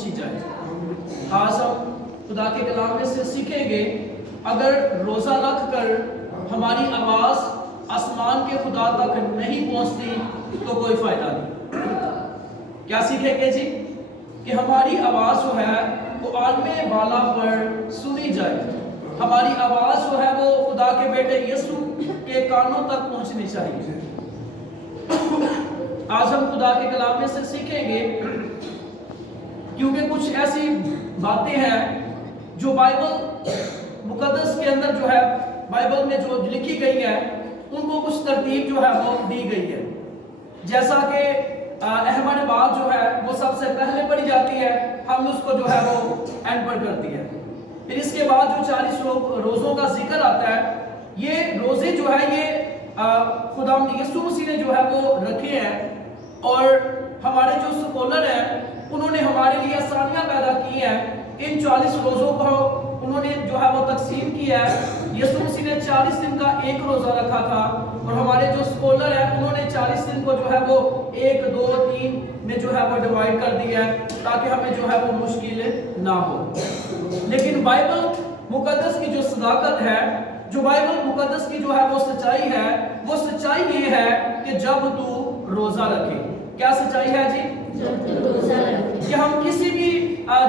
پہنچی جائے۔ آج ہم خدا کے کلام میں سے سیکھیں گے اگر روزہ رکھ کر ہماری آواز آسمان کے خدا تک نہیں پہنچتی تو کوئی فائدہ نہیں۔ کیا سیکھیں گے جی؟ کہ ہماری آواز جو ہے وہ عالم بالا پر سنی جائے، ہماری آواز جو ہے وہ خدا کے بیٹے یسوع کے کانوں تک پہنچنی چاہیے۔ آج ہم خدا کے کلام میں سے سیکھیں گے کیونکہ کچھ ایسی باتیں ہیں جو بائبل مقدس کے اندر جو ہے، بائبل میں جو لکھی گئی ہے ان کو کچھ ترتیب جو ہے وہ دی گئی ہے۔ جیسا کہ احمد بات جو ہے وہ سب سے پہلے پڑھی جاتی ہے، ہم اس کو جو ہے وہ اینڈ پر کرتی ہے۔ پھر اس کے بعد جو 40 روزوں کا ذکر آتا ہے، یہ روزے جو ہے یہ خدا یسوع مسیح نے جو ہے وہ رکھے ہیں، اور ہمارے جو سکولر ہیں انہوں نے ہمارے لیے آسانیاں پیدا کی ہیں۔ ان 40 روزوں کو انہوں نے جو ہے وہ تقسیم کیا ہے۔ یسوع مسیح نے 40 دن کا ایک روزہ رکھا تھا، اور ہمارے جو سکولر ہیں انہوں نے 40 دن کو جو ہے وہ 1 2 3 میں جو ہے وہ ڈیوائیڈ کر دیا ہے تاکہ ہمیں جو ہے وہ مشکل نہ ہو۔ لیکن بائبل مقدس کی جو صداقت ہے، جو بائبل مقدس کی جو ہے وہ سچائی ہے، وہ سچائی یہ ہے کہ جب تو روزہ رکھے۔ کیا سچائی ہے جی؟ کہ ہم کسی بھی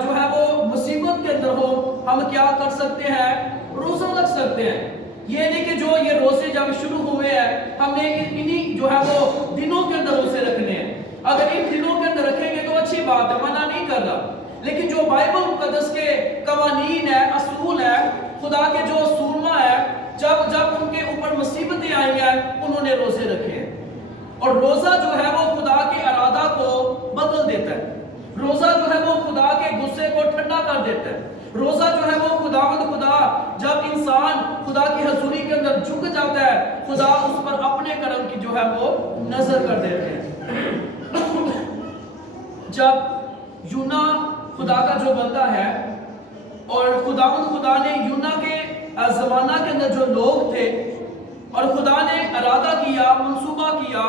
جو ہے وہ مصیبت کے اندر ہو، ہم کیا کر سکتے ہیں؟ روزہ رکھ سکتے ہیں۔ یہ نہیں کہ جو یہ روزے جب شروع ہوئے ہیں ہم نے انہی جو ہے وہ دنوں کے اندر روزے رکھنے ہیں۔ اگر ان دنوں کے اندر رکھیں گے تو اچھی بات ہے، منع نہیں کر رہا، لیکن جو بائبل مقدس کے قوانین ہے، اصول ہے، خدا کے جو سورما ہے، جب ان کے اوپر مصیبتیں آئی ہیں انہوں نے روزے رکھے ہیں۔ اور روزہ جو ہے وہ خدا کے ارادہ کو بدل دیتا ہے۔ روزہ جو ہے وہ خدا کے غصے کو ٹھنڈا کر دیتا ہے۔ روزہ جو ہے وہ خدا جب انسان خدا کی حضوری کے اندر جھک جاتا ہے، خدا اس پر اپنے کرم کی جو ہے وہ نظر کر دیتے ہیں۔ جب یونا خدا کا جو بندہ ہے، اور خدا نے یونا کے زمانہ کے اندر جو لوگ تھے، اور خدا نے ارادہ کیا، منصوبہ کیا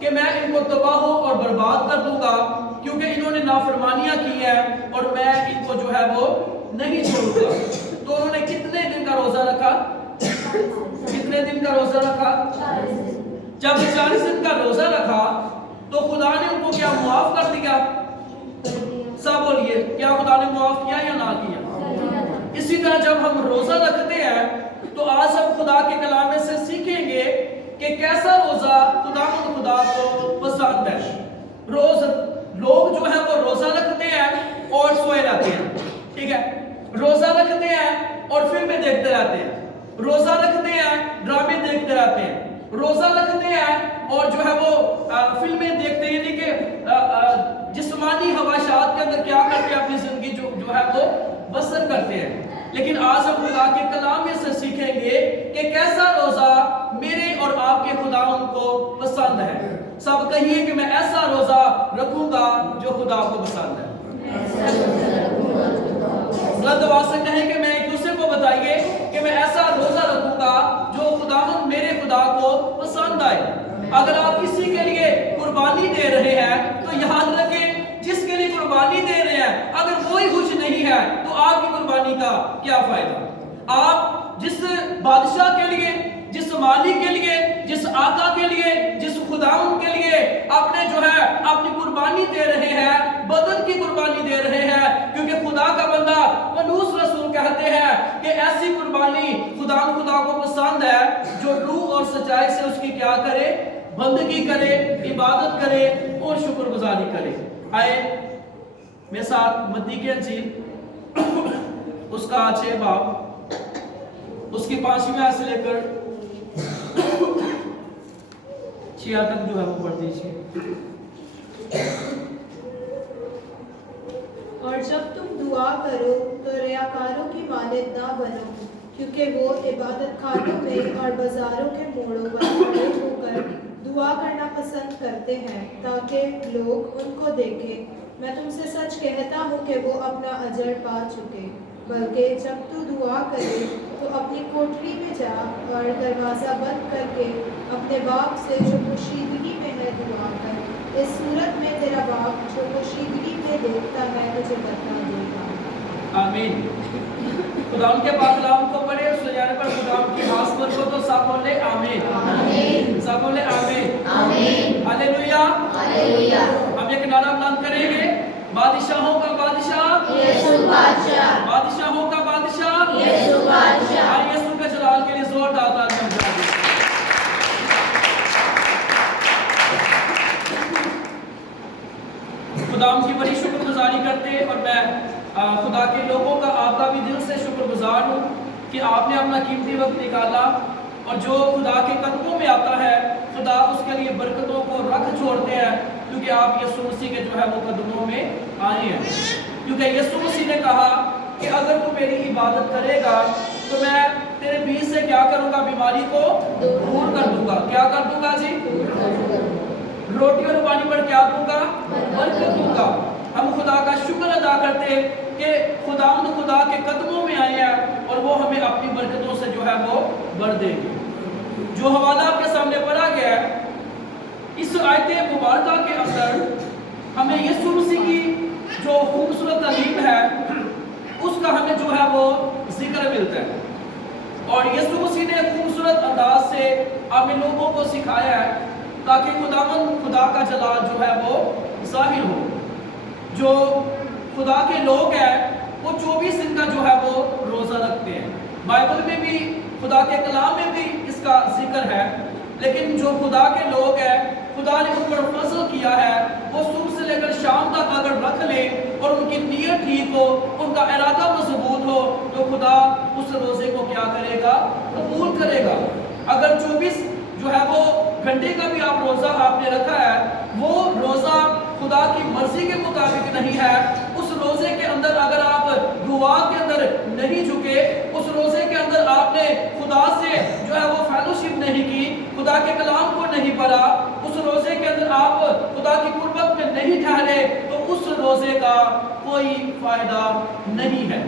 کہ میں ان کو تباہ اور برباد کر دوں گا کیونکہ انہوں نے نافرمانیاں کی ہیں اور میں ان کو جو ہے وہ نہیں چھوڑوں گا۔ تو انہوں نے کتنے دن کا روزہ رکھا؟ کتنے دن کا روزہ رکھا؟ جب 40 دن کا روزہ رکھا تو خدا نے ان کو کیا معاف کر دیا؟ سب بولیے، کیا خدا نے معاف کیا یا نہ کیا؟ اسی طرح جب ہم روزہ رکھتے ہیں تو آج ہم خدا کے کلام میں سے سیکھیں گے کہ کیسا روزہ خدا کو پسند ہے۔ لوگ جو ہیں وہ روزہ رکھتے ہیں اور سوئے رہتے ہیں، ٹھیک ہے؟ روزہ رکھتے ہیں اور فلمیں دیکھتے رہتے ہیں، روزہ رکھتے ہیں ڈرامے دیکھتے رہتے ہیں، روزہ رکھتے ہیں اور جو ہے وہ فلمیں دیکھتے ہیں، یعنی کہ جسمانی خواہشات کے اندر کیا کرتے ہیں؟ اپنی زندگی جو ہے وہ بسر کرتے ہیں۔ لیکن آج ہم خدا کے کلام میں سے سیکھیں گے کہ کیسا روزہ میرے اور آپ کے خدا ان کو پسند ہے۔ سب کہیے کہ میں ایسا روزہ رکھوں گا جو خدا کو پسند ہے۔ بلند آواز سے کہیں کہ میں ایک دوسرے کو بتائیے کہ میں ایسا روزہ رکھوں گا جو خداوند میرے خدا کو پسند آئے۔ اگر آپ کسی کے لیے قربانی دے رہے ہیں تو یاد رکھیں، جس کے لیے قربانی دے رہے ہیں اگر وہی خوش نہیں ہے تو آپ کی قربانی کا کیا فائدہ؟ آپ جس بادشاہ کے لیے، جس مالک کے لیے، جس آقا کے لیے، جس خداوند کے لیے اپنے جو ہے اپنی قربانی دے رہے ہیں، بدن کی قربانی دے رہے ہیں، کیونکہ خدا کا بندہ پولس رسول کہتے ہیں کہ ایسی قربانی خدا کو پسند ہے جو روح اور سچائی سے اس کی کیا کرے؟ بندگی کرے، عبادت کرے اور شکر گزاری کرے۔ آئے میرے ساتھ متی کی انجیل اس کا 6 باب اس کی 5ویں آیت سے لے کر 6 تک جو ہے وہ پڑھ دیجیے۔ اور جب تم دعا کرو تو ریاکاروں کی مانند نہ بنو، کیونکہ وہ عبادت خانوں میں اور بازاروں کے موڑوں پر کھڑے ہو کر دعا کرنا پسند کرتے ہیں تاکہ لوگ ان کو دیکھیں۔ میں تم سے سچ کہتا ہوں کہ وہ اپنا اجر پا چکے۔ بلکہ جب تو دعا کرے تو اپنی کوٹری میں جا اور دروازہ بند کر کے اپنے باپ سے جو پوشیدگی میں ہے دعا کر۔ اس صورت میں تیرا باپ جو پوشیدگی میں دیکھتا ہے تجھے بدلہ आमीन। खुदा के पाक कलाम को पढ़े, उससे जाने पर खुदा की खास बरकत तो सब बोले आमीन, सब बोले आमीन, हालेलुया, हालेलुया। हम एक नारा बुलंद करेंगे, बादशाहों का बादशाह यीशु बादशाह, बादशाहों का बादशाह यीशु बादशाह। और यीशु के जलाल के लिए जोरदार तालियां बजा दें। खुदाम की बड़ी शुक्रगुजारी करते और मैं खुदा के लोगों का आपका भी दिल से शुक्रगुजार हूँ कि आपने अपना कीमती वक्त निकाला और जो खुदा के कदमों में आता है खुदा उसके लिए बरकतों को रख छोड़ते हैं, क्योंकि आप यीशु मसीह के जो है वो कदमों में आए हैं। क्योंकि यीशु मसीह ने कहा कि अगर तू मेरी इबादत करेगा तो मैं तेरे बीच से क्या करूँगा, बीमारी को दूर कर दूंगा। क्या कर दूंगा जी? रोटी और पानी पर क्या दूंगा? बरकत दूंगा। हम खुदा का शुक्र अदा करते हैं कि खुदा के कदमों में आए हैं और वो हमें अपनी बरकतों से जो है वो भर देंगे। जो हवाला आपके सामने पढ़ा गया है, इस आयत मुबारका के अंदर हमें यीशु मसीह की जो खूबसूरत तालीम है उसका हमें जो है वो जिक्र मिलता है। और यीशु मसीह ने खूबसूरत अंदाज से अपने लोगों को सिखाया है ताकि खुदा का जलाल जो है वो जाहिर हो। जो खुदा के लोग हैं वो 24 दिन का जो है वो रोज़ा रखते हैं। बाइबल में भी खुदा के कलाम में भी इसका जिक्र है, लेकिन जो खुदा के लोग हैं खुदा ने उन पर फजल किया है, वो सुबह से लेकर शाम तक अगर रख ले और उनकी नीयत ठीक हो, उनका इरादा मजबूत हो, तो खुदा उस रोज़े को क्या करेगा? कबूल करेगा। अगर 24 जो है वो घंटे का भी आप रोज़ा आपने रखा है, वो रोज़ा खुदा की मर्जी के मुताबिक नहीं है, उस रोज़े के अंदर अगर आप दुआ के अंदर नहीं झुके, उस रोज़े के अंदर आपने खुदा से जो है वो फेलोशिप नहीं की, खुदा के कलाम को नहीं पढ़ा, उस रोज़े के अंदर आप खुदा की कुर्बत में नहीं ठहरे, तो उस रोज़े का कोई फायदा नहीं है।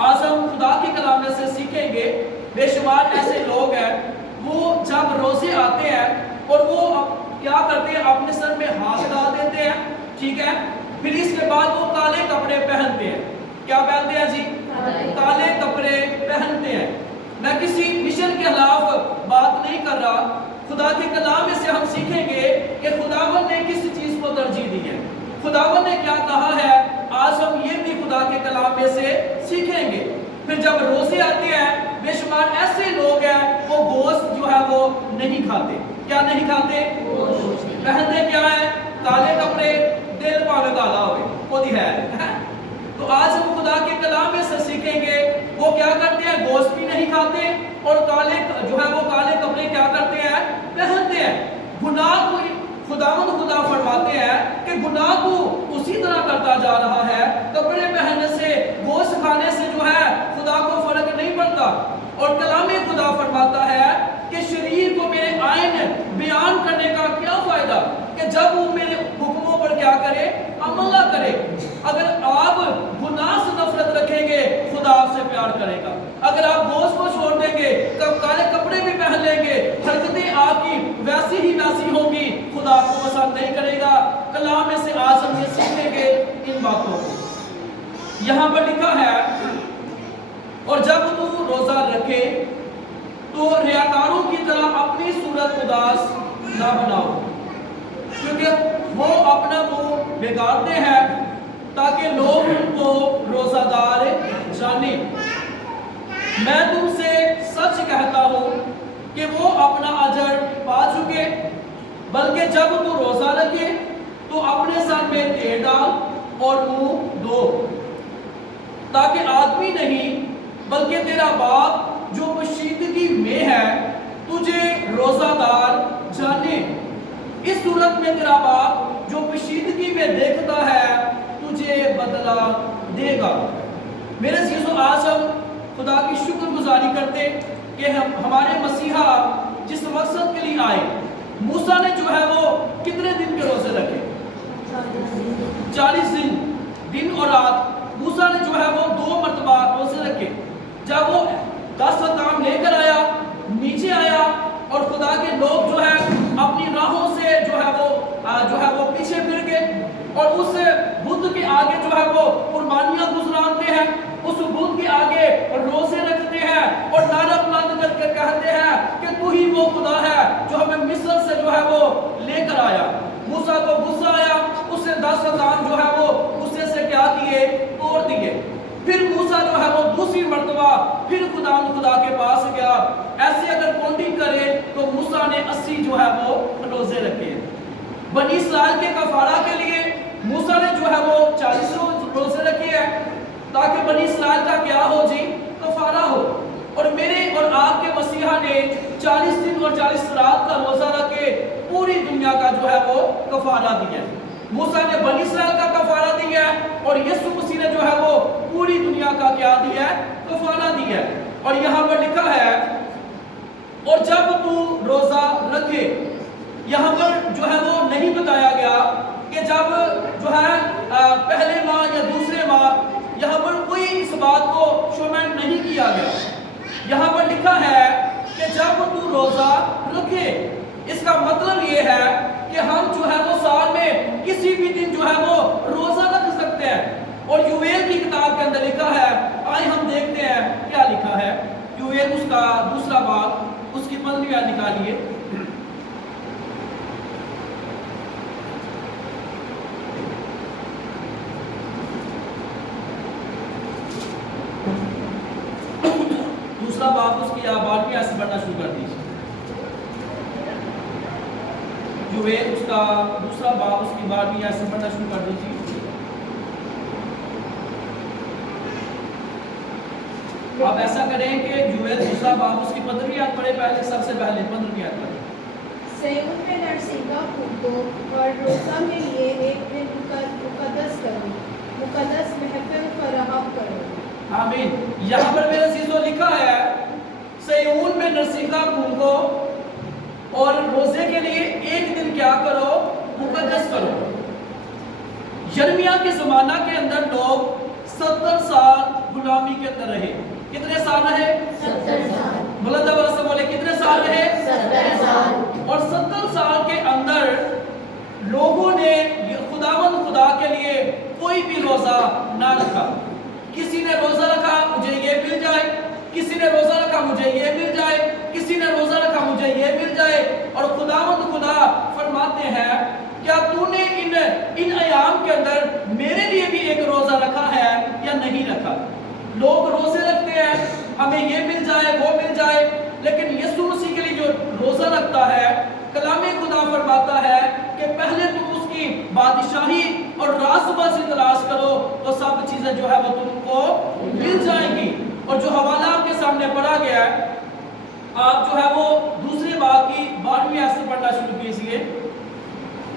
आज हम खुदा के कलाम में से सीखेंगे, बेशुमार ऐसे लोग हैं वो जब रोज़े आते हैं और वो क्या करते हैं, अपने सर में हाथ डाल देते हैं, ठीक है, फिर इसके बाद वो काले कपड़े पहनते हैं। क्या पहनते हैं जी? काले कपड़े पहनते हैं। मैं किसी मिशन के खिलाफ बात नहीं कर रहा, खुदा के कलाम में से हम सीखेंगे कि खुदावन ने किस चीज को तरजीह दी है, खुदावन ने क्या कहा है। आज हम ये भी खुदा के कलाम में से सीखेंगे। फिर जब रोजे आते हैं, बेशुमार ऐसे लोग हैं वो गोश्त जो है वो नहीं खाते। क्या नहीं खाते? पहनते क्या है? काले कपड़े, दिल पावे काला होती है। तो आज हम खुदा के कलाम में से सीखेंगे वो क्या करते हैं, गोश्त भी नहीं खाते और काले जो है वो काले कपड़े क्या करते हैं, पहनते हैं। गुनाह को खुदा फरमाते हैं कि गुनाह को उसी तरह करता जा रहा है, कपड़े पहनने से गोश्त खाने से जो है खुदा को फर्क नहीं पड़ता। और कलाम खुदा फरमाता है कि शरीर को मेरे आइन बयान करने का क्या फायदा, कि जब वो मेरे हुक्मों पर क्या करे, अमल ना करे। अगर आप गुनाह से नफरत रखेंगे, खुदा आपसे प्यार करेगा। अगर आप गोश्त को छोड़ देंगे, कब काले कपड़े भी पहन लेंगे, हरकतें आपकी वैसी ही वैसी होंगी, खुदा आपको पसंद नहीं करेगा। कलाम में से आज हम ये सीखेंगे इन बातों को। यहाँ पर लिखा है, और जब तू रोजा रखे तो रियाकारों की तरह अपनी सूरत उदास ना बनाओ, क्योंकि वो अपना मुंह बिगाड़ते हैं ताकि लोग उनको रोजादार जाने। मैं तुमसे सच कहता हूं कि वो अपना अजर पा चुके। बल्कि जब तू रोजा रखे तो अपने सर में तेल डाल और मुंह धो, ताकि आदमी नहीं बल्कि तेरा बाप जो पोशीदगी में है तुझे रोजादार जाने। इस सूरत में तेरा बाप जो पोशीदगी में देखता है तुझे बदला देगा। मेरे अज़ीज़ों, आज हम खुदा की शुक्रगुजारी करते कि हमारे मसीहा जिस मकसद के लिए आए, मूसा ने जो है वो कितने दिन के रोजे रखे? 40 दिन और रात। मूसा ने जो है वो 2 मरतबा रोजे रखे। जब वो 10 काम लेकर आया, नीचे आया और खुदा के लोग जो है अपनी राहों से जो है वो पीछे फिर गए और उस बुद्ध के आगे जो है वो कुर्बानियां गुजराते हैं। कहते हैं कि तू ही वो खुदा है जो हमें मिस्र से जो है वो लेकर आया। मूसा को गुस्सा आया, उसने 10 काम जो है वो गुस्से से क्या किए, तोड़ दिए। फिर मूसा जो है वो दूसरी मर्तबा फिर खुदा के पास गया। ऐसे अगर काउंटिंग करे तो मूसा ने 80 जो है वो रोजे रखे। बनी इस्राएल के कफारा के लिए मूसा ने जो है वो 40 रोजे रखे हैं, ताकि बनी इस्राएल का क्या हो जी, कफारा हो। और मेरे और आपके मसीहा ने 40 दिन और 40 रात का रोजा रख के पूरी दुनिया का जो है वो कफारा दिया। मूसा ने बनी इस्राएल का कफारा दिया और यीशु मसीह ने जो है वो पूरी दुनिया का क्या दिया, कफारा दिया। और यहाँ पर लिखा है, और जब तू रोजा रखे, यहाँ पर जो है वो नहीं बताया गया कि जब जो है पहले माह या दूसरे माह, यहाँ पर कोई इस बात को शोमेंट नहीं किया गया। यहाँ पर लिखा है कि जब तू रोजा रखे, इसका मतलब ये है कि हम जो है वो साल में किसी भी दिन जो है वो रोजा रख सकते हैं। और यूएल की किताब के अंदर लिखा है, आइए हम देखते हैं क्या लिखा है। यूएल उसका दूसरा बाब, उसकी 15वीं आयत निकालिए। दूसरा बाब उसकी 12वीं आयत से पढ़ना शुरू कर दीजिए। यूएल उसका दूसरा बाब उसकी 12वीं आयत से पढ़ना शुरू कर दीजिए। आप ऐसा करें कि यूएल दूसरा बाब उसकी 15वीं आयत पढ़े पहले, सबसे पहले 15वीं आयत पढ़े। सैयून में नरसिंगा फूंको और रोजा के लिए एक दिन मुकद्दस करो, मुकद्दस महफिल फराहम करो। आमीन। यहाँ पर मेरे चीजों लिखा है, सैयून में नरसिंगा फूंको और रोजे के लिए एक दिन क्या करो, मुकद्दस करो। यिर्मयाह के जमाना के अंदर लोग 70 साल गुलामी के अंदर रहे। कितने साल रहे? 70 साल। बुलंद आवाज से बोले, कितने साल रहे? 70 साल। और 70 साल के अंदर लोगों ने खुदा के लिए कोई भी रोजा ना रखा। किसी ने रोजा रखा मुझे ये मिल जाए, किसी ने रोजा रखा मुझे ये मिल जाए, किसी ने रोजा रखा मुझे ये मिल जाए। और खुदा फरमाते हैं, क्या तूने इन अयाम के अंदर मेरे लिए भी एक रोजा रखा है या नहीं रखा? लोग रोजे रखते हैं, हमें ये मिल जाए वो मिल जाए, लेकिन यीशु मसीह के लिए जो रोजा रखता है, कलामे खुदा फरमाता है कि पहले तुम उसकी बादशाही और रास्तबाजी तलाश करो तो सब चीजें जो है वो तुमको मिल जाएंगी। और जो हवाला आपके सामने पढ़ा गया है, आप जो है वो दूसरे बाब की 12वीं आयत से पढ़ना शुरू कीजिए।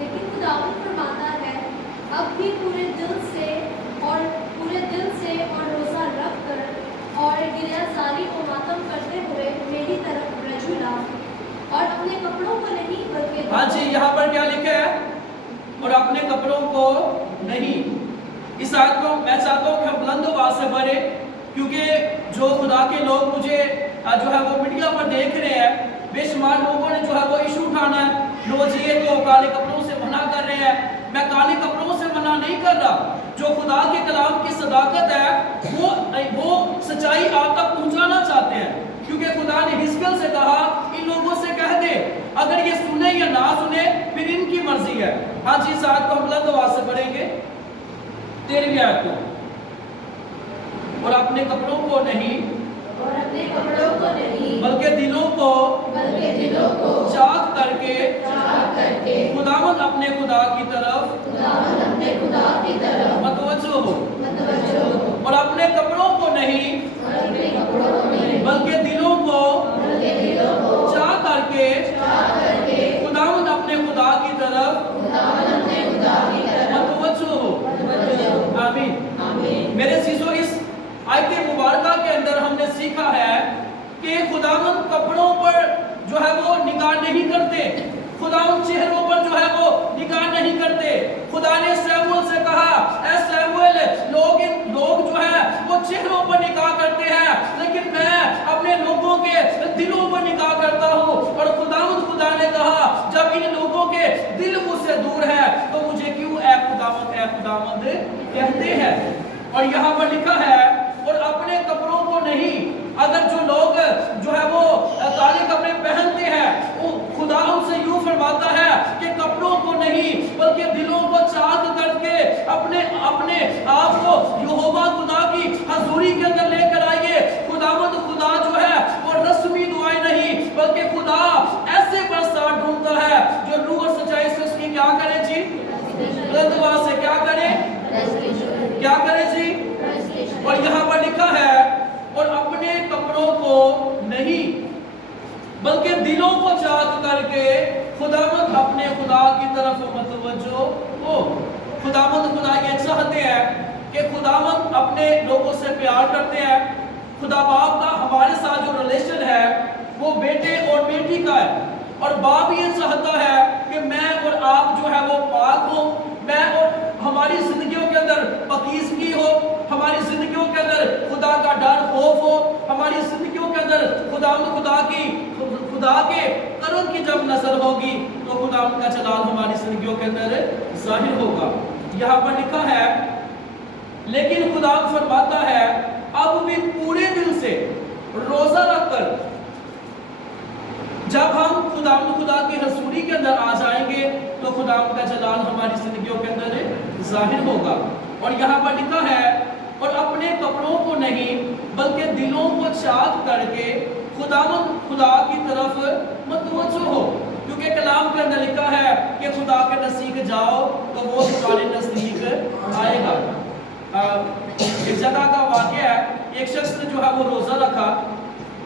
लेकिन खुदावंद फरमाता है, अब भी पूरे दिल से और रोजा रख कर और गिरयाजारी को मातम करते हुए मेरी तरफ रजू ला, और अपने कपड़ों को नहीं बल्कि हाँ जी, यहाँ पर क्या लिखा है? और अपने कपड़ों को नहीं। इस आयत को मैं चाहता हूँ कि हम बुलंद आवाज से पढ़े, क्योंकि जो खुदा के लोग मुझे जो है वो मीडिया पर देख रहे हैं, बेशुमार लोगों ने जो है वो इशू उठाना है, लोग ये तो काले कपड़ों से मना कर रहे हैं। मैं काले कपड़ों से मना नहीं कर रहा। जो खुदा के कलाम की सदाकत है वो सच्चाई आप तक पहुंचाना चाहते हैं, क्योंकि खुदा ने हिजकिय्याह से कहा, इन लोगों से कह दे अगर ये सुने या ना सुने फिर इनकी मर्जी है। हाँ जी, इस आयत को हम बुलंद आवाज से पढ़ेंगे, 13वीं आयत को। और अपने कपड़ों को नहीं बल्कि दिलों को चाक करके खुदावंद अपने खुदा की तरफ मतवज्जो हो। और अपने कपड़ों को नहीं बल्कि दिलों को चाक करके खुदावंद अपने खुदा की तरफ मतवज्जो हो। आमीन। मेरे चीजों, इस आयत मुबारका के अंदर हमने सीखा है कि खुदावंद कपड़ों पर जो है वो निगाह नहीं करते, खुदावंद चेहरों पर जो है वो निगाह नहीं करते। खुदा ने शमूएल से कहा, ऐ शमूएल, लोग जो है वो चेहरों पर निगाह करते हैं, लेकिन मैं अपने लोगों के दिलों पर निगाह करता हूँ। और खुदा ने कहा, जब इन लोगों के दिल मुझसे दूर है तो मुझे क्यों ऐ खुदावंद कहते हैं। और यहाँ पर लिखा है, और अपने कपड़ों को नहीं। अगर जो लोग जो है वो कपड़े पहनते हैं, वो खुदा उनसे यूं फरमाता है कि कपड़ों को नहीं बल्कि दिलों को चाक करके अपने अपने आप को यहोवा खुदा की हजूरी के अंदर लेकर आइए। खुदावंद खुदा जो है वो रस्मी दुआएं नहीं बल्कि खुदा ऐसे बरसात ढूंढता है जो रूह और सच्चाई से उसकी क्या करे जी, दुआ से क्या करे, क्या करे जी। और यहाँ पर लिखा है और अपने कपड़ों को नहीं बल्कि दिलों को चाक करके खुदावंद अपने खुदा की तरफ मतवज्जो हो। खुदावंद खुदा ये चाहते हैं कि खुदावंद अपने लोगों से प्यार करते हैं। खुदा बाप का हमारे साथ जो रिलेशन है वो बेटे और बेटी का है, और बाप ये चाहता है कि मैं और आप जो है वो पाक हो, मैं और हमारी जिंदगियों के अंदर पाकीज़गी हो, हमारी जिंदगियों के अंदर खुदा का डर खौफ हो, हमारी जिंदगियों के अंदर खुदा के करम की जब नजर होगी तो खुदा का जलाल हमारी जिंदगियों के अंदर जाहिर होगा। यहाँ पर लिखा है लेकिन खुदा फरमाता है अब भी पूरे दिल से रोजा रखकर जब हम खुदा की हजूरी के अंदर आ जाएंगे तो खुदा का जलाल हमारी जिंदगियों के अंदर जाहिर होगा। और यहाँ पर लिखा है और अपने कपड़ों को नहीं बल्कि दिलों को चाक करके खुदा की तरफ मतवज्जो हो, क्योंकि कलाम के अंदर लिखा है कि खुदा के नज़दीक जाओ तो वो तुम्हारे नज़दीक आएगा। एक जगह का वाक़या है, एक शख्स ने जो है वो रोज़ा रखा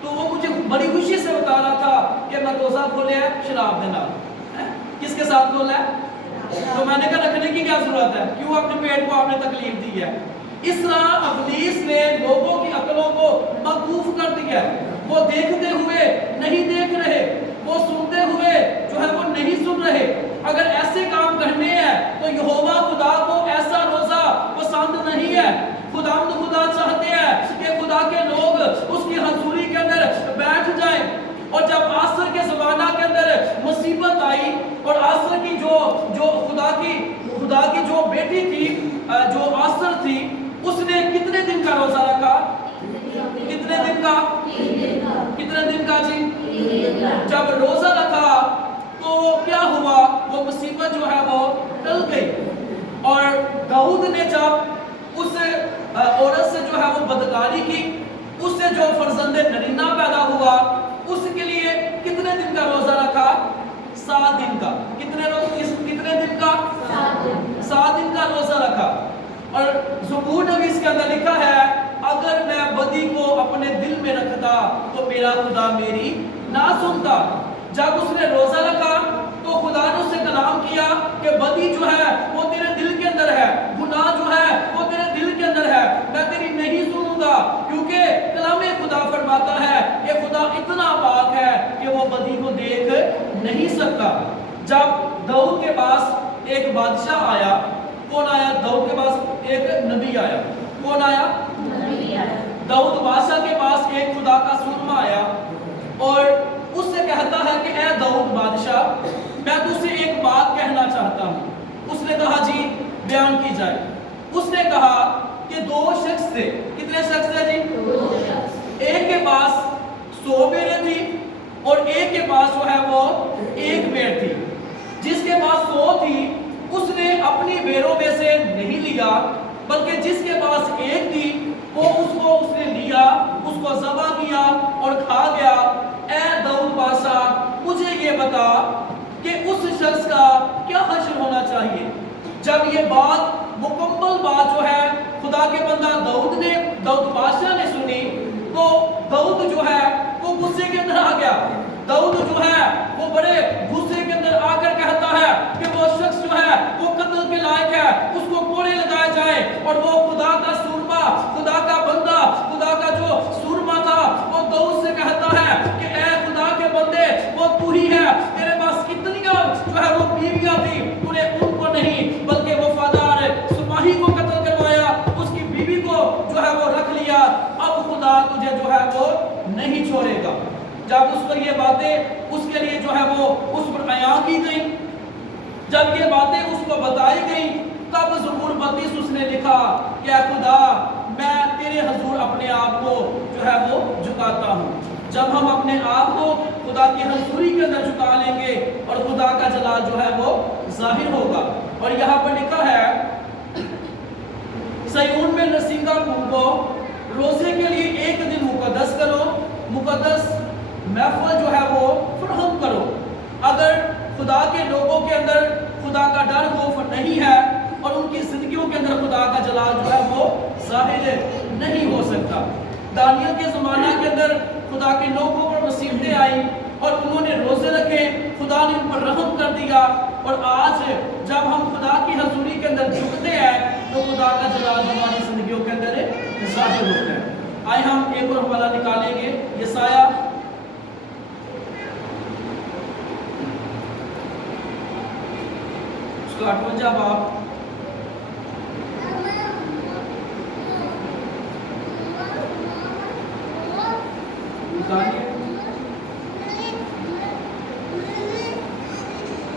तो वो मुझे बड़ी खुशी से बता रहा था कि मैं रोज़ा खोले है शराब देना। किसके साथ खोला है? तो मैंने कहा रखने की क्या जरूरत है, क्यों अपने पेट को आपने तकलीफ दी है। इस तरह इब्लीस ने लोगों की अकलों को मकूफ कर दिया है। वो देखते हुए नहीं देख रहे, वो सुनते हुए जो है वो नहीं सुन रहे। अगर ऐसे काम करने हैं तो यहोवा खुदा को ऐसा रोजा पसंद नहीं है। खुदा चाहते हैं कि खुदा के लोग उसकी हजूरी के अंदर बैठ जाएं। और जब आसर के ज़माना के अंदर मुसीबत आई और आसर की जो खुदा की जो बेटी थी, जो आसर थी, उसने कितने दिन का रोजा रखा? कितने दिन का जी? जब रोजा रखा तो क्या हुआ, वो मुसीबत जो है वो टल गई। और दाऊद ने जब उस औरत से जो है वो बदकारी की, उससे जो फर्जंद नरीना पैदा हुआ, उसके लिए कितने दिन का रोजा रखा? 7 दिन का। कितने दिन का? 7 दिन का रोजा रखा। और ज़बूर नबी के अंदर लिखा है अगर मैं बदी को अपने दिल में रखता तो मेरा खुदा मेरी ना सुनता। जब उसने रोजा रखा तो खुदा ने उससे कलाम किया कि बदी जो है वो तेरे दिल के अंदर है, गुनाह जो है वो तेरे दिल के अंदर है, मैं तेरी नहीं सुनूंगा। क्योंकि कलाम खुदा फरमाता है कि खुदा इतना पाक है कि वो बदी को देख नहीं सकता। जब दाऊद के पास एक बादशाह आया, कौन आया? दाऊद के पास एक नबी आया। कौन आया? दाऊद बादशाह के पास एक खुदा का सुरमा आया और उससे कहता है कि ए दाऊद बादशाह, मैं तुझसे एक बात कहना चाहता हूँ। उसने कहा जी बयान की जाए। उसने कहा कि 2 शख्स थे। कितने शख्स थे जी? 2 शख्स। एक के पास 100 भेड़ें थी और एक के पास जो है वो 1 भेड़ थी। जिसके पास 100 थी उसने अपनी भेड़ों में से नहीं लिया, बल्कि जिसके पास 1 थी वो उसने लिया, उसको ज़बह किया और खा गया। ए दाऊद बादशाह, मुझे ये बता कि उस शख्स का क्या हश्र होना चाहिए। जब ये बात मुकम्मल बात जो है खुदा के बंदा दाऊद बादशाह ने सुनी तो दाऊद जो है वो गुस्से के अंदर आ गया। दाऊद जो है वो बड़े गुस्से के अंदर आकर कहता है कि वो शख्स जो है वो कत्ल के लायक है, उसको कोड़े लगाए जाए। और वो खुदा का सूरमा, खुदा का बंदा, खुदा का जो सूरमा था, वो दाऊद से कहता है कि ए खुदा के बंदे, वो तू ही है, तेरे पास कितनी जो है वो बीवियां थी, तूने उनको नहीं बल्कि वफादार सिपाही को कत्ल करवाया, उसकी बीवी को जो है वो रख लिया। अब खुदा तुझे जो है वो नहीं छोड़ेगा। जब उसको ये बातें उसके लिए जो है वो उस पर अयां की गई, जब ये बातें उसको बताई गई, तब ज़बूर 32 उसने लिखा कि खुदा मैं तेरे हजूर अपने आप को जो है वो झुकाता हूँ। जब हम अपने आप को खुदा की हजूरी के अंदर झुका लेंगे और खुदा का जलाल जो है वो जाहिर होगा। और यहाँ पर लिखा है, सयून में नरसिंगा फूंको, रोजे के लिए एक दिन मुकद्दस करो, मुकद्दस महफिल जो है वो फराहम करो। अगर खुदा के लोगों के अंदर खुदा का डर खौफ नहीं है और उनकी जिंदगियों के अंदर खुदा का जलाल जो है वो जाहिर नहीं हो सकता। दानियल के ज़माना के अंदर खुदा के लोगों पर मुसीबतें आई और उन्होंने रोजे रखे, खुदा ने उन पर रहम कर दिया। और आज जब हम खुदा की हजूरी के अंदर झुकते हैं तो खुदा का जलाल हमारी जिंदगियों के अंदर जाहिर होता है। आए हम एक और हवाला निकालेंगे, यसाया उसका 58वां बाब,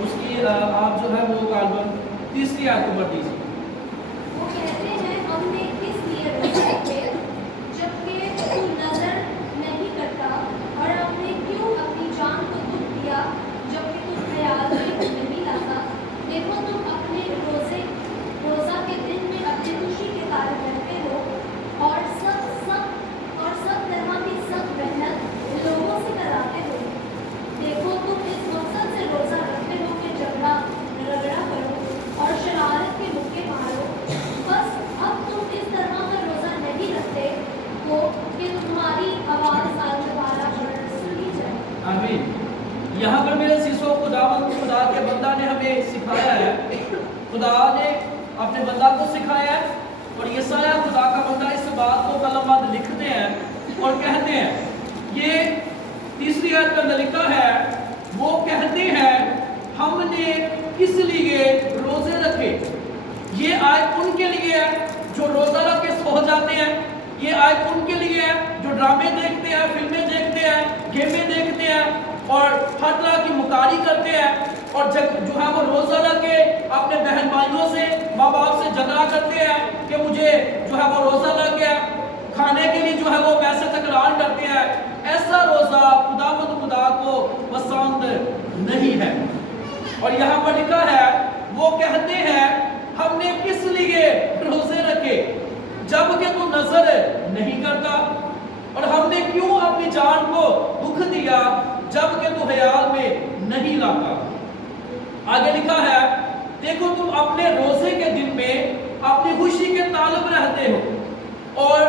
उसकी आप जो है वो कालबन 3री आयत को पढ़ दीजिए। वो कहते हैं, हमने किस लिए रोजे रखे जबकि तू नजर नहीं करता, और हमने क्यों अपनी जान को दुख दिया जबकि तू ख्याल में नहीं लाता। देखो, तुम अपने रोजा के दिन में अपनी खुशी के कारण रहते हो और सब तरह की सब मेहनत लोगों से कराते हो। देखो, तुम इस मकसद से रोजा रखते हो कि झगड़ा रगड़ा करो और शरारत के मुक्के मारो। बस अब तुम इस तरह का रोजा नहीं रखते हो कि तुम्हारी आवाज आज दोबारा सुनी जाए। आमीन। यहाँ पर मेरे सीसो खुदा के बंदा ने हमें सिखाया है, खुदा ने अपने बंदा को सिखाया है। और यसाया खुदा का बंदा इस बात को कलमबंद लिखते हैं और कहते हैं, ये 3री आयत का लिखा है, वो कहते हैं हमने किस लिए रोजे रखे। ये आयत उनके लिए है जो रोजा रख के सो जाते हैं। ये आयत उनके लिए है जो ड्रामे देखते हैं, फिल्में देखते हैं, गेमें देखते हैं और हर तरह की मुकारी करते हैं और जो है वो रोजा रख के अपने बहन भाइयों से, माँ बाप से झगड़ा करते हैं कि मुझे जो है वो रोजा लग गया, खाने के लिए जो है वो पैसे तकरार करते हैं। ऐसा रोजा खुदा को पसंद नहीं है। और यहाँ पर लिखा है, वो कहते हैं हमने किस लिए रोजे रखे जबकि तू नजर नहीं करता, और हमने क्यों अपनी जान को दुख दिया जबकि तू ख्याल में नहीं लाता। आगे लिखा है, देखो तुम अपने रोजे के दिन में अपनी खुशी के तालब रहते हो और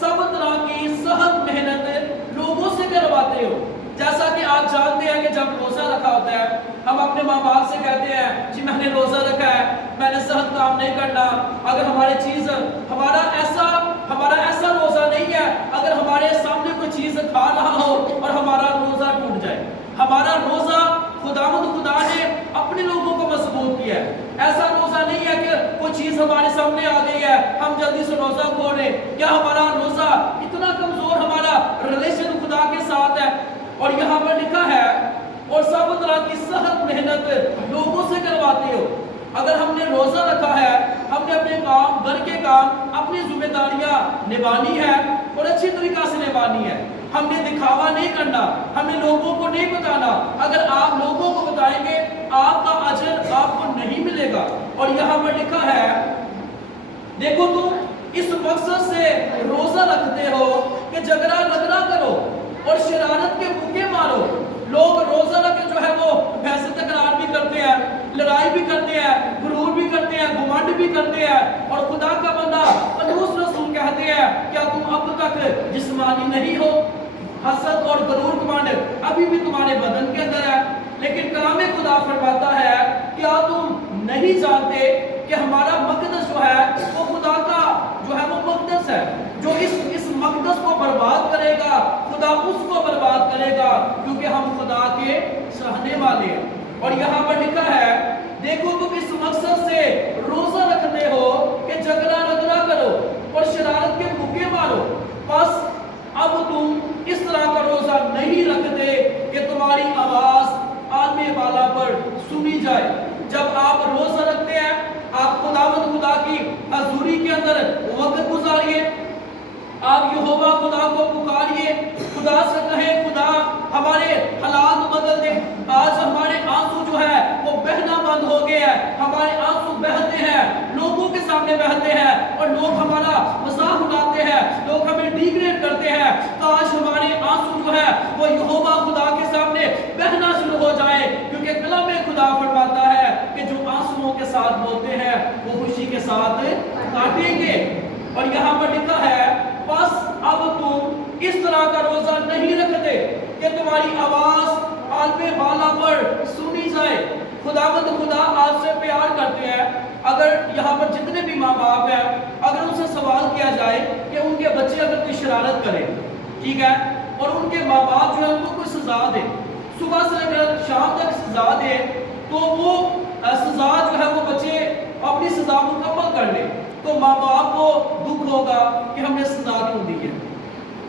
सब तरह की सख्त मेहनत लोगों से करवाते हो। जैसा कि आप जानते हैं कि जब रोजा रखा होता है, हम अपने माँ बाप से कहते हैं, जी मैंने रोजा रखा है, मैंने सख्त काम नहीं करना। अगर हमारा ऐसा रोजा नहीं है, अगर हमारे सामने कोई चीज खा रहा हो और हमारा रोजा टूट जाए। हमारा रोजा खुदा ने अपने लोगों को मजबूत किया है। ऐसा रोजा नहीं है कि कोई चीज हमारे सामने आ गई है, हम जल्दी से रोजा खोल रहे। क्या हमारा रोजा इतना कमजोर, हमारा रिलेशन खुदा के साथ है। और यहाँ पर लिखा है, और सब तरह की सख्त मेहनत लोगों से करवाते हो। अगर हमने रोजा रखा है, हमने अपने काम, घर के काम, अपनी जिम्मेदारियां निभानी है और अच्छी तरीका से निभानी है। हमने दिखावा नहीं करना, हमें लोगों को नहीं बताना। अगर आप लोगों को बताएंगे, आपका अजर आपको नहीं मिलेगा। और यहाँ पर लिखा है, देखो तुम इस मकसद से रोजा रखते हो कि झगड़ा रगड़ा करो और शरारत के मुक्के मारो। लोग रोजा रख के जो है वो पैसे तकरार भी करते हैं, लड़ाई भी करते हैं, गुरूर भी करते हैं, घमंड भी करते हैं। और खुदा का बंदा पौलुस रसूल कहते हैं, क्या तुम अब तक जिस्मानी नहीं हो? हसद और गुरूर घमंड अभी भी तुम्हारे बदन के अंदर है। लेकिन कलाम खुदा फरमाता है, क्या तुम नहीं जानते कि हमारा मकदस जो है वो खुदा का जो है वो मकदस है। जो इस मकदस को बर्बाद करेगा, खुदा उसको बर्बाद करेगा, क्योंकि हम खुदा के चाहने वाले हैं। और यहाँ पर लिखा है, देखो तुम इस मकसद से रोजा रखते हो कि झगड़ा रगड़ा करो और शरारत के मुक्के मारो। बस अब तुम इस तरह का रोजा नहीं रखते कि तुम्हारी आवाज आदमी वाला पर सुनी जाए। जब आप रोजा रखते हैं, आप खुदा की हजूरी के अंदर वक्त गुजारिए। आप यहोवा खुदा को पुकारिए, खुदा से कहें, खुदा हमारे हालात बदल दे। आज हमारे आंसू जो है वो बहना बंद हो गए हैं, हमारे आंसू बहते हैं, लोगों के सामने बहते हैं और लोग हमारा मजाक उड़ाते हैं, लोग हमें डिग्रेड करते हैं। काश हमारे आंसू जो है वो यहोवा खुदा के सामने बहना शुरू हो जाए, क्योंकि कलाम खुदा फरमाता है कि जो आंसुओं के साथ बोलते हैं वो खुशी के साथ काटेंगे। और यहाँ पर लिखा है, बस अब तुम इस तरह का रोजा नहीं रखते कि तुम्हारी आवाज आलमे बाला पर सुनी जाए। खुदावंद खुदा आपसे प्यार करते हैं। अगर यहाँ पर जितने भी माँ बाप हैं, अगर उनसे सवाल किया जाए कि उनके बच्चे अगर कोई शरारत करें, ठीक है, और उनके माँ बाप जो है उनको कोई सजा दे, सुबह से लेकर शाम तक सजा दे, तो वो सजा जो है वो बच्चे अपनी सजा मुकम्मल कर ले, तो माँ बाप को दुख होगा कि हमने सजा क्यों दी है।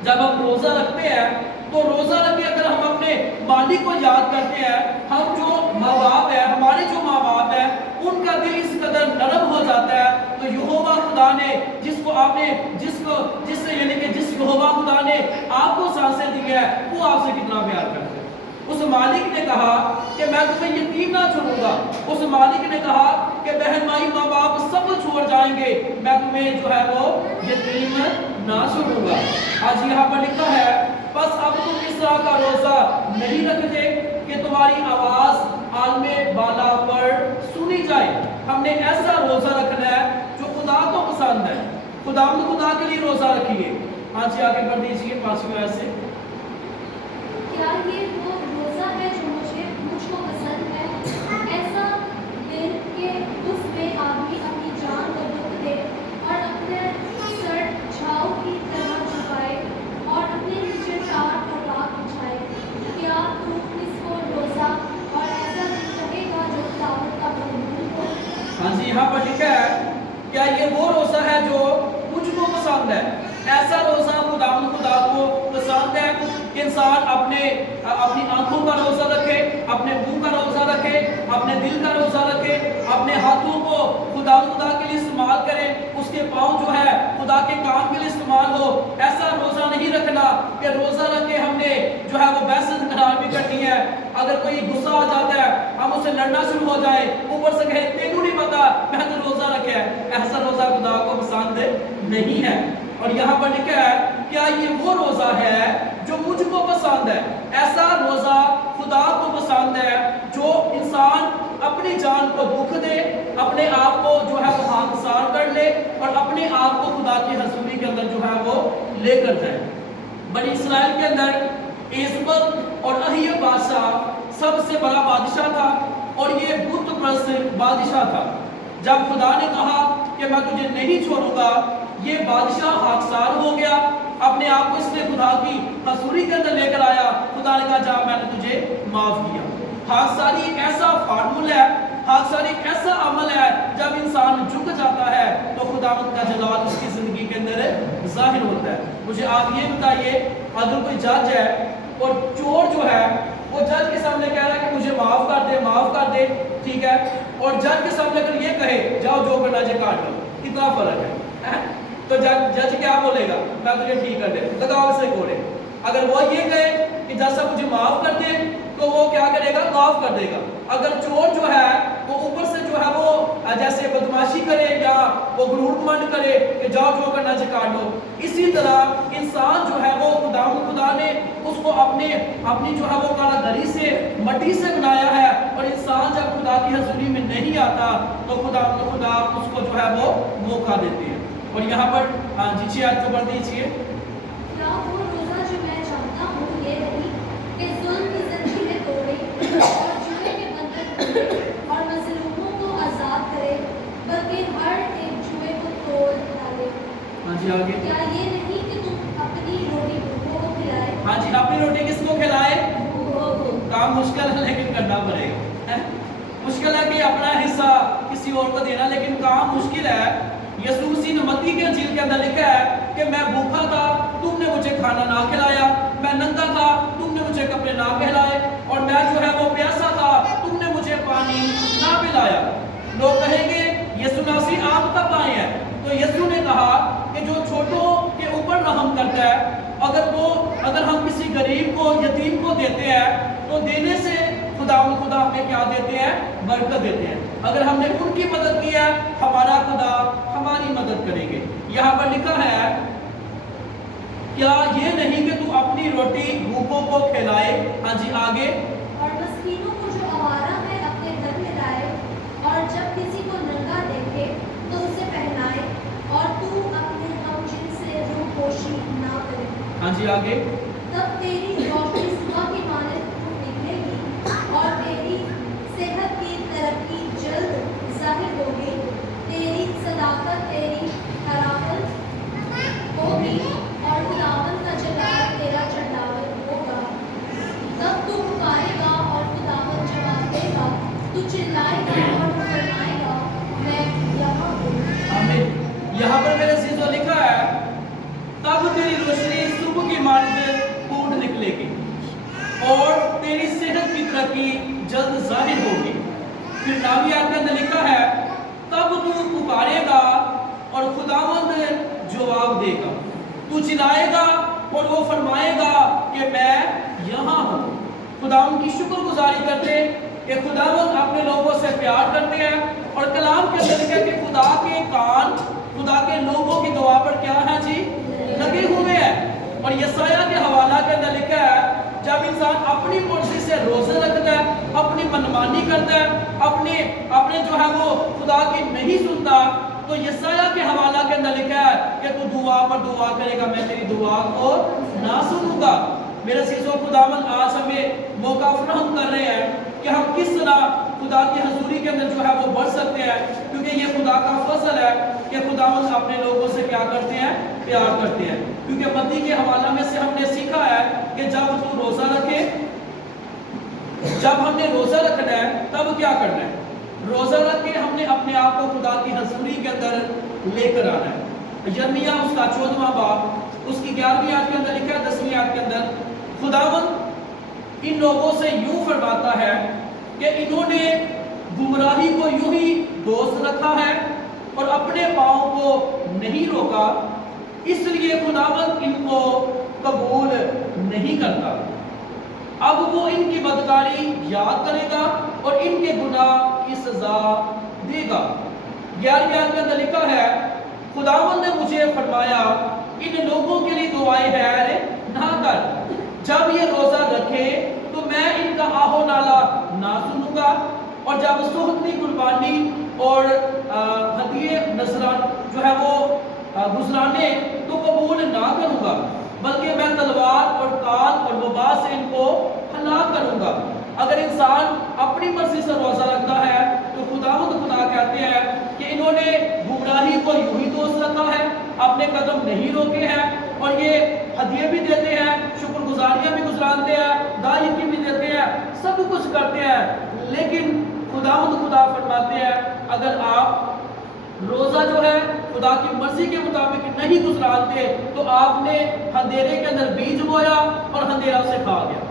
जब हम रोजा रखते हैं तो रोजा रख के अगर हम अपने मालिक को याद करते हैं, हम जो माँ बाप है, हमारे जो माँ बाप है, उनका दिल इस कदर नरम हो जाता है। तो यहोवा खुदा ने जिससे यानी कि जिस यहोवा खुदा ने आपको सांसें दी है, वो आपसे कितना प्यार करता है। उस मालिक ने कहा कि मैं तुम्हें यतीम ना छोड़ूंगा। उस मालिक ने कहा कि बहन भाई माँ बाप सब छोड़ जाएंगे, मैं तुम्हें जो है वो यतीम ना छोड़ूंगा। आज यहाँ पर लिखा है, बस अब तुम इस तरह का रोजा नहीं रखते कि तुम्हारी आवाज आलमे बाला पर सुनी जाए। हमने ऐसा रोजा रखना है जो खुदा को पसंद है। खुदा के लिए रोजा रखिए। हाँ जी, आगे बढ़ दीजिए 5वीं आयत से। क्या ये वो रोजा है जो मुझको पसंद है, ऐसा दिन के उसमें आदमी अपनी जान को दुख दे और अपने सर छाव की तरह झुकाए और अपने नीचे टार और राख बिछाए। क्या तू इसको रोजा और ऐसा दिन कहेगा जो दावत का प्रभु हो? हाँ जी, यहाँ पर लिखा है, क्या ये वो रोजा है जो मुझको पसंद है। ऐसा रोजा खुदा को पसंद है कि इंसान अपनी आंखों का रोजा रखे, अपने मुंह का रोजा रखे, अपने दिल का रोजा रखे, अपने हाथों को खुदा के लिए इस्तेमाल करे, उसके पाँव जो है खुदा के काम के लिए इस्तेमाल हो। ऐसा रोजा नहीं रखना कि रोजा रख के हमने जो है वो बहस करार भी करनी है। अगर कोई गुस्सा आ जाता है, हम उससे लड़ना शुरू हो जाए, ऊपर से कहे तेनू नहीं पता मैं तो रोजा रखे है। ऐसा रोजा खुदा को पसंद नहीं है। और यहाँ पर लिखा है, क्या ये वो रोजा है जो मुझको पसंद है। ऐसा रोजा खुदा को पसंद है जो इंसान अपनी जान को दुख दे, अपने आप को जो है वो खाकसार कर ले और अपने आप को खुदा की हजूरी के अंदर जो है वो लेकर जाए। बनी इस्राइल के अंदर एजबल और अहियब बादशाह सबसे बड़ा बादशाह था और ये बुत परस्त बादशाह था। जब खुदा ने कहा कि मैं तुझे नहीं छोड़ूंगा, ये बादशाह खाकसार हो गया, अपने आप को इसने खुदा की हजूरी के अंदर लेकर आया। खुदा ने कहा जा मैंने तुझे माफ किया। खाकसारी एक ऐसा फार्मूला है, खाकसारी एक ऐसा अमल है, जब इंसान झुक जाता है तो खुदावंद का जलाल उसकी जिंदगी के अंदर जाहिर होता है। मुझे आप ये बताइए, अगर कोई जज है और चोर जो है वो जज के सामने कह रहा है कि मुझे माफ कर दे, ठीक है, और जज के सामने अगर ये कहे जाओ जो करना है काट लो, कितना फर्क है? तो जज क्या बोलेगा? मैं तुझे ठीक कर दे, लगाओ से कोड़े। अगर वो ये कहे कि जज साहब मुझे माफ कर दे, तो वो क्या करेगा? माफ कर देगा। अगर चोर जो है वो ऊपर से जो है वो जैसे बदमाशी करे या वो घमंड करे कि जाओ जो करना है काट लो, इसी तरह इंसान जो है वो खुदा ने उसको अपनी जो है वो कारागरी से मट्टी से बनाया है। और इंसान जब खुदा की हजूरी में नहीं आता तो खुदा उसको जो है वो मौका देते हैं। और यहाँ पर जी 6 आयत को पढ़ दीजिए। क्या वो रोजा जो मैं चाहता हूँ ये नहीं कि जुल्म की जंजीरें तोड़े और जुए के बंधन तोड़े और मजलूमों को आजाद करे, बल्कि हर एक जुए को तोड़ डाले। हाँ जी, आगे। क्या ये नहीं कि तुम अपनी रोटी भूखों को खिलाए? हाँ जी, अपनी रोटी किसको खिलाए? भूखों को। काम मुश्किल है लेकिन करना पड़ेगा। मुश्किल है कि अपना हिस्सा किसी और को देना, लेकिन काम मुश्किल है। यीशु मसीह ने मत्ती के इंजील के अंदर लिखा है कि मैं भूखा था, तुमने मुझे खाना ना खिलाया, मैं नंगा था, तुमने मुझे कपड़े ना पहनाए, और मैं जो है वो प्यासा था, तुमने मुझे पानी ना पिलाया। लोग कहेंगे यीशु मसीह आप कब आए हैं? तो यीशु ने कहा कि जो छोटों के ऊपर रहम करता है, अगर हम किसी गरीब को, यतीम को देते हैं, तो देने से खुदा हमें क्या देते हैं? बरकत देते हैं। अगर हमने उनकी मदद की है, हमारा खुदा हमारी मदद करेंगे। यहाँ पर लिखा है, क्या ये नहीं कि तू अपनी रोटी भूखों को खिलाए? हाँ जी, आगे। और मस्कीनों को जो आवारा है अपने घर में लाए, और जब किसी को नंगा देखे तो उसे पहनाए, और तू अपने हमजिन से रूपोशी ना करे। हाँ जी, आगे। तब तेरी रोशनी सुबह की मानद निकलेगी, और तेरी सेहत की तरक्की जल्द जाहिर होगी। तेरी सदाकत तेरी हराफत होगी, और खुदावन का जलाल तेरा चढ़ावा होगा। तब तू पुकारेगा और खुदावन जवाब देगा, तू चिल्लाएगा और फरमाएगा, मैं यहाँ हूँ। आमीन। यहाँ पर मेरे सीधो लिखा है, तब तेरी रोशनी सुबह की मानद फूट निकलेगी, और तेरी सेहत की तरक्की जल्द जाहिर होगी। फिर नावी आयत के अंदर लिखा है, तब तू पुकारेगा और खुदावंद जवाब देगा, तू चिल्लाएगा और वो फरमाएगा कि मैं यहाँ हूँ। खुदावंद की शुक्रगुजारी करते कि खुदावंद अपने लोगों से प्यार करते हैं, और कलाम के अंदर लिखा है कि खुदा के कान खुदा के लोगों की दुआ पर क्या है जी? लगे हुए हैं। और यसाया के हवाला के अंदर लिखा है, जब इंसान अपनी मर्जी से रोजे रखता है, अपनी मनमानी करता है, अपने जो है वो खुदा की नहीं सुनता, तो यसाया के हवाला के अंदर लिखा है कि तू दुआ पर दुआ करेगा, मैं तेरी दुआ को ना सुनूंगा। मेरे सीसो खुदावन आज हमें मौका फराहम कर रहे हैं कि हम किस तरह खुदा की हजूरी के अंदर जो है वो बढ़ सकते हैं, क्योंकि ये खुदा का फजल है कि खुदावन अपने लोगों से क्या करते हैं? प्यार करते हैं। क्योंकि मत्ती के हवाला में से हमने सीखा है कि जब तू रोजा रखे, जब हमने रोजा रखना है तब क्या करना है? रोजा रख के हमने अपने आप को खुदा की हजूरी के अंदर लेकर आना है। यर्मिया उसका 14वां बाब उसकी 11वीं आयत के अंदर लिखा है, 10वीं आयत के अंदर खुदावन इन लोगों से यूं फरमाता है कि इन्होंने गुमराही को यूं ही दोस्त रखा है और अपने पांव को नहीं रोका, इसलिए खुदावन इनको कबूल नहीं करता। अब वो इनकी बदकारी याद करेगा और इनके गुनाह की सजा देगा। 11वीं आयत के अंदर लिखा है, खुदावंद ने मुझे फरमाया, इन लोगों के लिए दुआएं है ना कर, जब ये रोजा रखे तो मैं इनका आहो नाला ना सुनूंगा, और जब सुहतनी कुर्बानी और हदिये नजरान जो है वो गुजराने तो कबूल ना करूंगा, बल्कि मैं तलवार और काल और वबा से इनको हलाक करूंगा। अगर इंसान अपनी मर्जी से रोजा रखता है तो खुदावंद खुदा कहते हैं कि इन्होंने गुमराही को यूं ही दोस्त रखा है, अपने कदम नहीं रोके हैं, और ये हदिये भी देते हैं, शुक्रगुजारियां भी गुजराते हैं, दायकी भी देते हैं, सब कुछ करते हैं, लेकिन खुदावंद खुदा फरमाते हैं अगर आप रोजा जो है खुदा की मर्जी के मुताबिक नहीं गुजराते तो आपने अंधेरे के अंदर बीज बोया और अंधेरा उसे खा गया,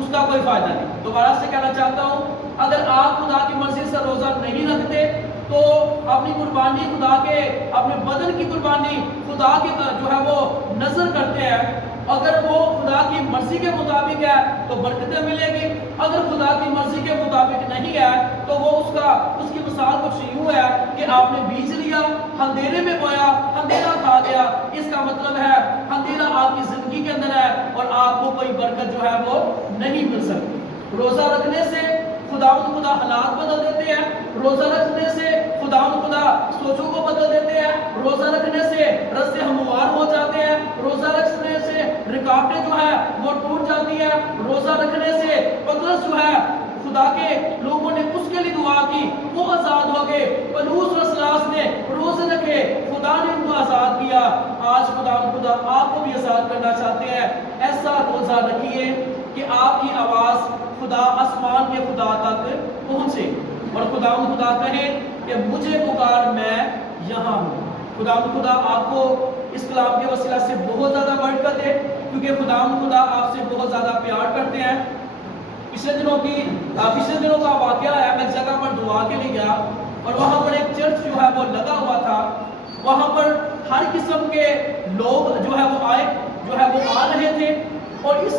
उसका कोई फायदा नहीं। दोबारा से कहना चाहता हूँ, अगर आप खुदा की मर्जी से रोजा नहीं रखते तो अपनी कुर्बानी खुदा के, अपने बदन की कुर्बानी खुदा के जो है वो नजर करते हैं। अगर वो खुदा की मर्जी के मुताबिक है तो बरकतें मिलेगी, अगर खुदा की मर्जी के मुताबिक नहीं है तो वो उसकी मिसाल कुछ यूं है कि आपने बीज लिया, अंधेरे में बोया, अंधेरा खा गया। इसका मतलब है अंधेरा आपकी जिंदगी के अंदर है और आपको कोई बरकत जो है वो नहीं मिल सकती। रोजा रखने से खुदावंद खुदा हालात बदल देते हैं, रोजा रखने से खुदावंद खुदा सोचों को बदल देते हैं, रोजा रखने से रास्ते हमवार हो जाते हैं, रोजा रखने से रुकावटें जो है वो टूट जाती है, रोजा रखने से पतरस जो है खुदा के लोगों ने उसके लिए दुआ की, वो आजाद हो गए। पलूस रसलास ने रोजे रखे, खुदा ने उनको आजाद किया। आज खुदा आपको भी आजाद करना चाहते हैं। ऐसा रोजा रखिए कि आपकी आवाज खुदा आसमान के खुदा तक पहुंचे और खुदा कहे कि मुझे पुकार, मैं यहाँ हूँ। खुदा आपको इस कलाम के वसीला से बहुत ज़्यादा बरकत है, क्योंकि खुदा आपसे बहुत ज़्यादा प्यार करते हैं। पिछले दिनों का वाकया है, मैं जगह पर दुआ के लिए गया और वहाँ पर एक चर्च जो है वो लगा हुआ था। वहाँ पर हर किस्म के लोग जो है वो आ रहे थे, और इस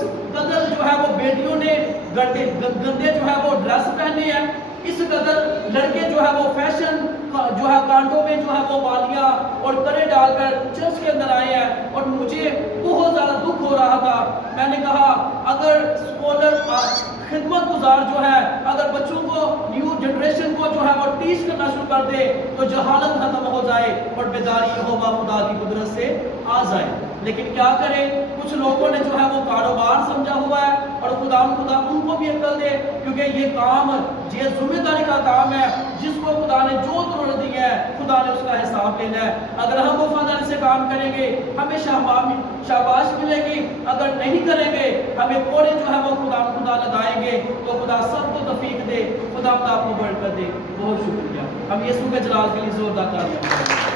गंदे जो है वो ड्रेस पहने हैं, इस कदर लड़के जो है वो फैशन जो है कांडों में जो है वो वालियां और करे डालकर चर्च के अंदर आए हैं। और मुझे बहुत ज़्यादा दुख हो रहा था। मैंने कहा अगर स्कॉलर खिदमत गुजार जो है अगर बच्चों को न्यू जनरेशन को जो है वो टीच करना शुरू कर दे तो जहालत खत्म हो जाए और बेदारी यहोवा खुदा की कुदरत से आ जाए। लेकिन क्या करें, कुछ लोगों ने जो है वो कारोबार समझा हुआ है और खुदा उनको भी अक्ल दे, क्योंकि ये काम ये जिम्मेदारी का काम है। जिसको खुदा ने जो जरूरत दी है खुदा ने उसका हिसाब लेना है। अगर हम वफादारी से काम करेंगे हमें शाबाश मिलेगी, अगर नहीं करेंगे हमें कोड़े जो है वो खुदा लगाएंगे। तो खुदा सबको तौफीक दे, खुदा आपको बरकत दे। बहुत शुक्रिया। हम यीशु के जलाल के लिए जोरदार तालियां।